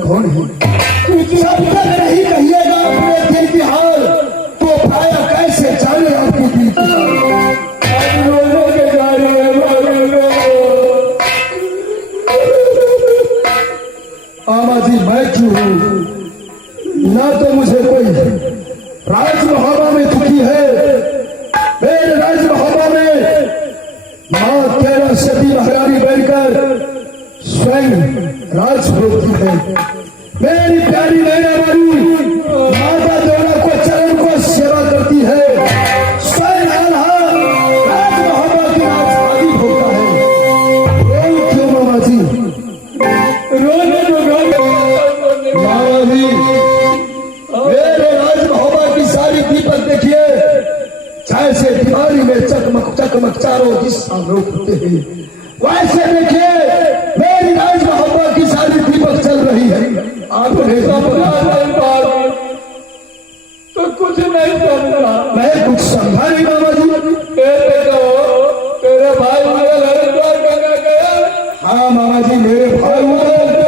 कौन है? जब तक नहीं कहिएगा अपने दिल की हाल तो पाया कैसे जाने आपके दिल की आमा जी मैं क्यों हूँ ना तो मुझे कोई राज महाबा में दुखी है। मेरे राज महाबा में माँ 13 सती महारानी बनकर स्वयं राज भोगती है। मेरी प्यारी नैना वाली माता देवरा को चरण को सेवा करती है। स्वयं आल्हा राज महाबा की राजधानी भोगता है। क्यों मामा जी रोने मामा जी मेरे राज महाबा की सारी दीपक देखिए जैसे दिवाली में चकमक चकमक चारों दिशा में उठते हैं वैसे देखिए मेरी राज महाबा की सारी दीपक चल रही है। आपने तो कुछ नहीं करना। मैं कुछ समझा नहीं मामा जी। तेरे भाई हरिद्वार गंगा गया। हाँ मामा जी मेरे भाई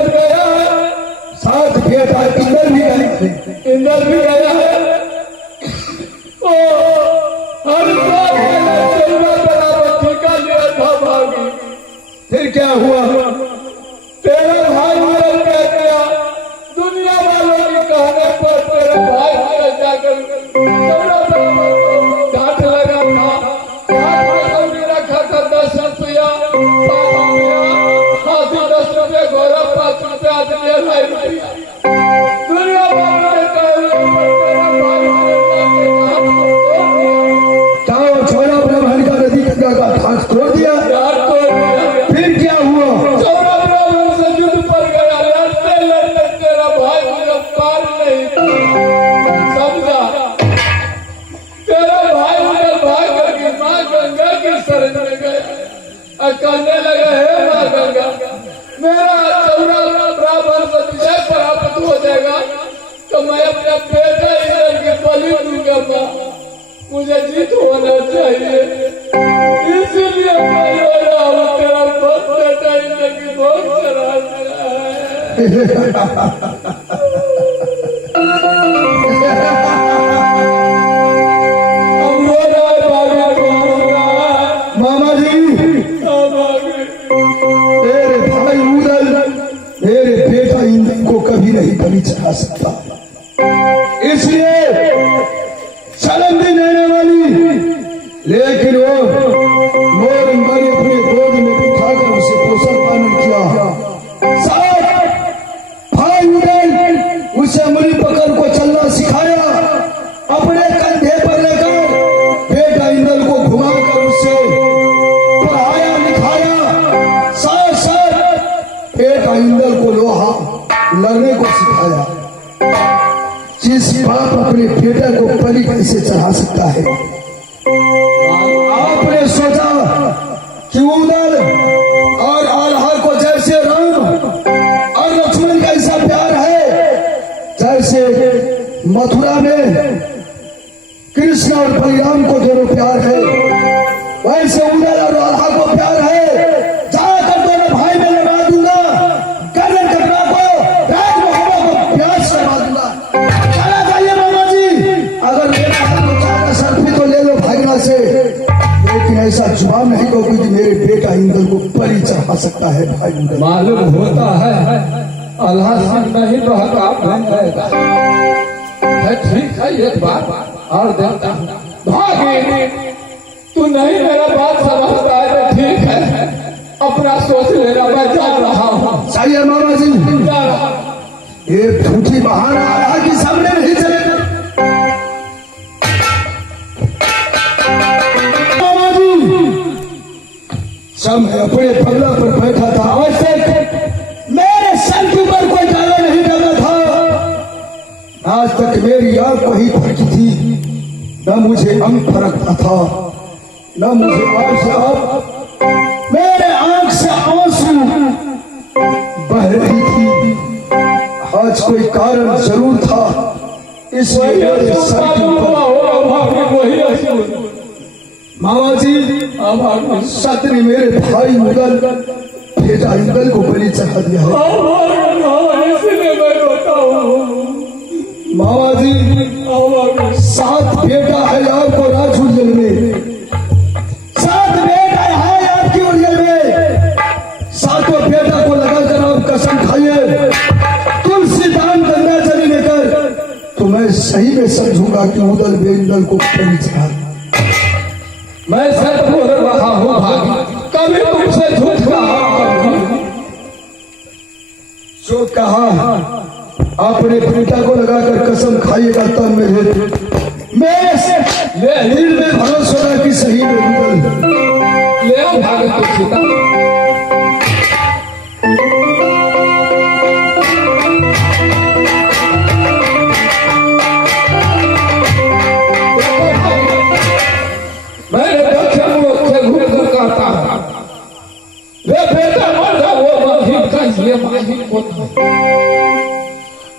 गया साथ बेटा इंदर भी गए। इंदर भी गया है। ओ हरिद्वार ठेका लिया था भागी। फिर क्या हुआ? तेरा भाई मर गया। दुनिया वालों के कहने पर तेरे भाई मर जाकर घाट लगा था। घाट में भी रखा था 10 रुपया 5 रुपया हाथी 10 रुपये घोड़ा 5 रुपया आदमी 2.5 रुपया। दुनिया वालों ने कहा छोड़ा अपने भाई का नदी गंगा का घाट तोड़ दिया। फिर क्या हुआ? कहने लगे हे माँ गंगा मेरा चौरा ब्राह्मण से विजय प्राप्त हो जाएगा तो मैं अपने बेटे इंद्र की बलि दूंगा। मुझे जीत होना चाहिए, इसलिए मैं रो रहा हूँ। तेरा बहुत बेटा जिंदगी बहुत खराब मामा जी, मेरे भाई उदल मेरे बेटा इंद्र को कभी नहीं बलि चढ़ा सकता, इसलिए शर्म भी लेने वाली, लेकिन वो मोर मैंने अपने गोद में उठाकर उसे पोषण पालन किया। साथ भाई उदल उसे मुनि पकड़ को चलना सिखाया, अपने कंधे पर लेकर बेटा इंद्र को घुमाकर उससे पढ़ाया लिखाया, साथ साथ बेटा इंद्र को लोहा लड़ने को सिखाया। जिस बाप अपने बेटे को बलि कैसे चढ़ा सकता है? आपने सोचा कि उदल और आल्हा को जैसे राम और लक्ष्मण का ऐसा प्यार है, जैसे मथुरा में कृष्ण और बलराम को दोनों प्यार है, वैसे उदल और आल्हा को प्यार है। जाकर दोनों भाई में लगा दूंगा, गर्दन कटरा को राज मोहब्बा को प्यार से लगा दूंगा। चला जाइए मामा जी, अगर मेरा हाथ सर्फी तो ले लो भागना से, लेकिन ऐसा जुबान नहीं दो कि मेरे बेटा इंद्र को बलि चढ़ा सकता है। भाई इंद्र मालूम होता है अल्लाह सिंह नहीं तो हकाम बन जाएगा। ठीक है, एक बात और देता हूँ, भागी तू नहीं मेरा बात समझता है तो ठीक है, अपना सोच लेना, मैं जान रहा हूँ। चाहिए मामा जी, ये झूठी बहाना आया कि सामने नहीं चलेगा। मामा जी, जब मैं अपने बंगला पर बैठा था, वैसे मेरे सर के ऊपर कोई डाला नहीं डाला था। आज तक मेरी आंख वही फटकी थी, न मुझे अंग फरकता था, न मुझे आज अब मेरे आंख से आंसू बह रही थी। आज कोई कारण जरूर था, इसलिए मेरे सर के ऊपर। मामा जी, सत ने मेरे भाई उदल बेटा इंद्र को बलि चढ़ा दिया है। इसलिए मैं रोता हूँ। मामा जी, 7 बेटा है आपको राजूजल में, 7 बेटा है आपकी उड़ियल में, 7 बेटा को लगाकर आप कसम खाइए, तुलसी दान गंगा जली लेकर, तो मैं सही में समझूंगा कि उदल बेंदल को बलि चढ़ा। मैं सच बोल रहा हूँ भागी, कभी तुमसे झूठ कहा। जो कहा अपने पिता को लगाकर कसम खाइएगा, तब मेरे दिल में भरोसा होगा कि सही में उदल ले भाग तुलसी। मैंने दक्षिण मुख से घूमकर कहता है, वे बेटा मर्दा वो माहिर का ये माहिर को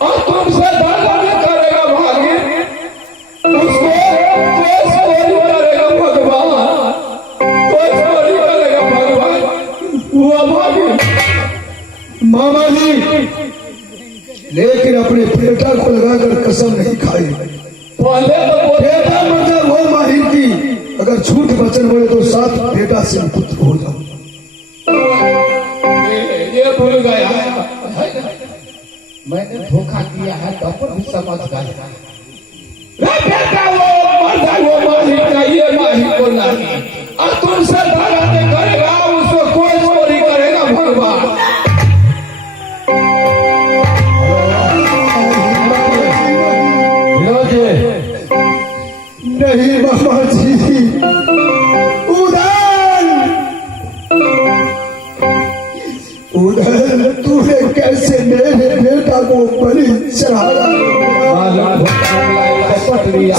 और तुमसे दादा ने करेगा भागी, उसको कोई चोरी करेगा भगवान, कोई चोरी करेगा भगवान, वो भागी। मामा जी, लेकिन अपने बेटा को लगाकर कसम नहीं खाई। पहले तो बेटा मतलब वो माहिर की, अगर झूठ वचन बोले तो 7 बेटा से पुत्र हो जाओ। ये भूल गया मैंने धोखा किया है, डॉक्टर भी समझ गया। बेटा वो मर्दा वो माहिर का ये माहिर को नहीं, और तुमसे दादा ने करेगा, उसको कोई चोरी करेगा भगवान। नहीं मामा जी, उदल तूने कैसे मेरे बेटा को बलि चढ़ाया? पट लिया।